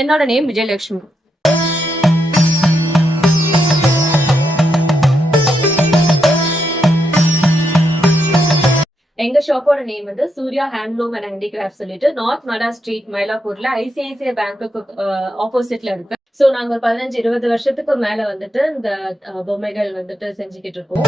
என்னோட நேம் விஜயலட்சுமி. எங்க ஷாப்போட நேம் வந்து சூர்யா ஹேண்ட்லூம் அண்ட் ஹேண்டிகிராஃப்ட் சொல்லிட்டு நார்த் மடா ஸ்ட்ரீட் மயிலாப்பூர்ல ஐசிஐசிஐ பேங்க்கு ஆப்போசிட்ல இருக்கு. சோ நாங்க ஒரு பதினஞ்சு இருபது வருஷத்துக்கு மேல வந்துட்டு இந்த பொம்மைகள் வந்துட்டு செஞ்சுக்கிட்டு இருக்கோம்.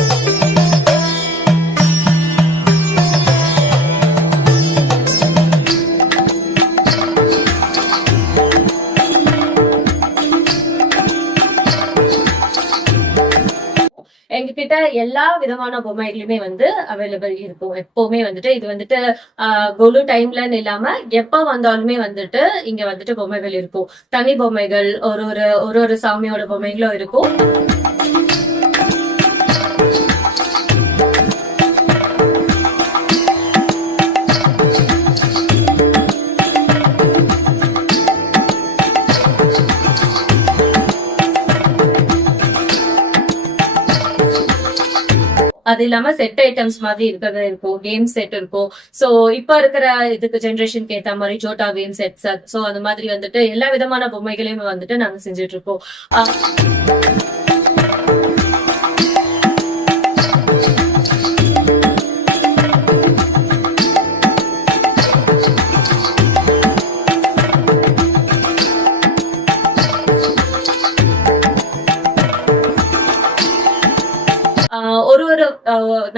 எங்ககிட்ட எல்லா விதமான பொம்மைகளுமே வந்து அவைலபிள் இருக்கும். எப்பவுமே வந்துட்டு இது வந்துட்டு ஆஹ், கொலு டைம்லன்னு இல்லாம எப்ப வந்தாலுமே வந்துட்டு இங்க வந்துட்டு பொம்மைகள் இருக்கும். தனி பொம்மைகள் ஒரு ஒரு ஒரு ஒரு சாமியோட பொம்மைகளும் இருக்கும். அது இல்லாம செட் ஐட்டம்ஸ் மாதிரி இருக்கிறது இருக்கும் கேம் செட் இருக்கும். சோ இப்ப இருக்கிற இதுக்கு ஜென்ரேஷனுக்கு ஏத்த மாதிரி ஜோட்டா கேம் செட்ஸ் சோ அந்த மாதிரி வந்துட்டு எல்லா விதமான பொம்மைகளையும் வந்துட்டு நாங்க செஞ்சுட்டு இருக்கோம்.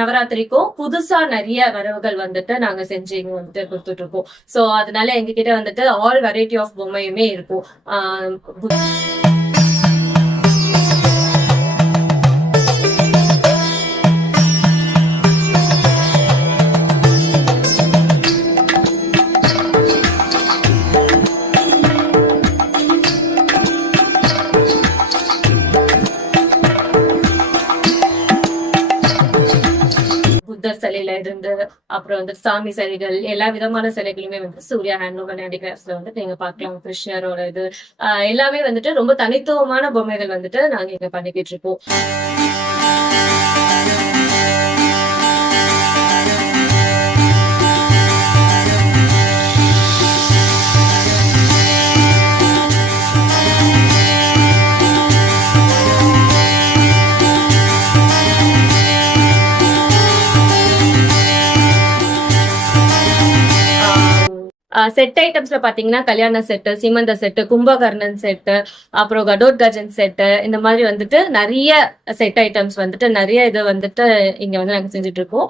நவராத்திரிக்கும் புதுசா நிறைய வரவுகள் வந்துட்டு நாங்க செஞ்சு வந்துட்டு கொடுத்துட்டு இருக்கோம் சோ அதனால எங்ககிட்ட வந்துட்டு ஆல் வெரைட்டி ஆஃப் பொம்மையுமே இருக்கும். சிலையில இருந்து அப்புறம் வந்து சாமி சிலைகள் எல்லா விதமான சிலைகளுமே வந்து சூர்யா ஹேண்ட்லூம் ஹேண்டிகிராஃப்ட்ல வந்து நீங்க பார்க்கலாம். கிருஷ்ணரோட இது. ஆஹ் எல்லாமே வந்துட்டு ரொம்ப தனித்துவமான பொம்மைகள் வந்துட்டு நாங்க இங்க பண்ணிக்கிட்டு இருக்கோம். செட் ஐட்டம்ஸ்ல பாத்தீங்கன்னா கல்யாண செட்டு சீமந்த செட்டு கும்பகர்ணன் செட்டு அப்புறம் கடோட் கஜன் செட்டு இந்த மாதிரி வந்துட்டு நிறைய செட் ஐட்டம்ஸ் வந்துட்டு நிறைய இது வந்துட்டு இங்க வந்து நாங்க செஞ்சுட்டு இருக்கோம்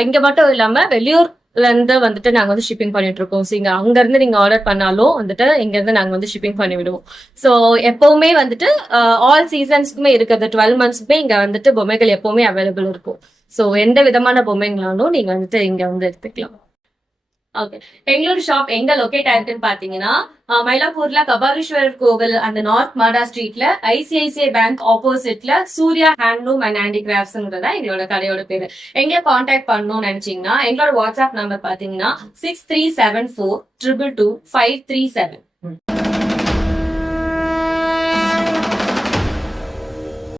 இங்க மட்டும் இல்லாம வெளியூர் இருந்து வந்துட்டு நாங்க வந்து ஷிப்பிங் பண்ணிட்டு இருக்கோம் ஸோ இங்க அங்க இருந்து நீங்க ஆர்டர் பண்ணாலும் வந்துட்டு இங்க இருந்து நாங்க வந்து ஷிப்பிங் பண்ணி விடுவோம் ஸோ எப்பவுமே வந்துட்டு ஆல் சீசன்ஸ்க்குமே இருக்கிறது டுவெல் மந்த்ஸ்க்குமே இங்க வந்துட்டு பொம்மைகள் எப்பவுமே அவைலபிள் இருக்கும். ஸோ எந்த விதமான பொம்மைங்களாலும் நீங்க வந்துட்டு இங்க வந்து எடுத்துக்கலாம். ஓகே எங்களோட ஷாப் எங்க லொகேட் ஆயிருக்குன்னு பாத்தீங்கன்னா மயிலாப்பூர்ல கபாலீஸ்வரர் கோவில் அந்த நார்த் மாடா ஸ்ட்ரீட்ல ஐசிஐசிஐ பேங்க் ஆப்போசிட்ல சூர்யா ஹேண்ட்லூம் அண்ட் ஹேண்டிகிராஃப்ட்ஸ்ங்கிறதா எங்களோட கடையோட பேரு. எங்க காண்டாக்ட் பண்ணணும்னு நினைச்சீங்கன்னா எங்களோட வாட்ஸ்அப் நம்பர் பாத்தீங்கன்னா six three seven four triple two five three seven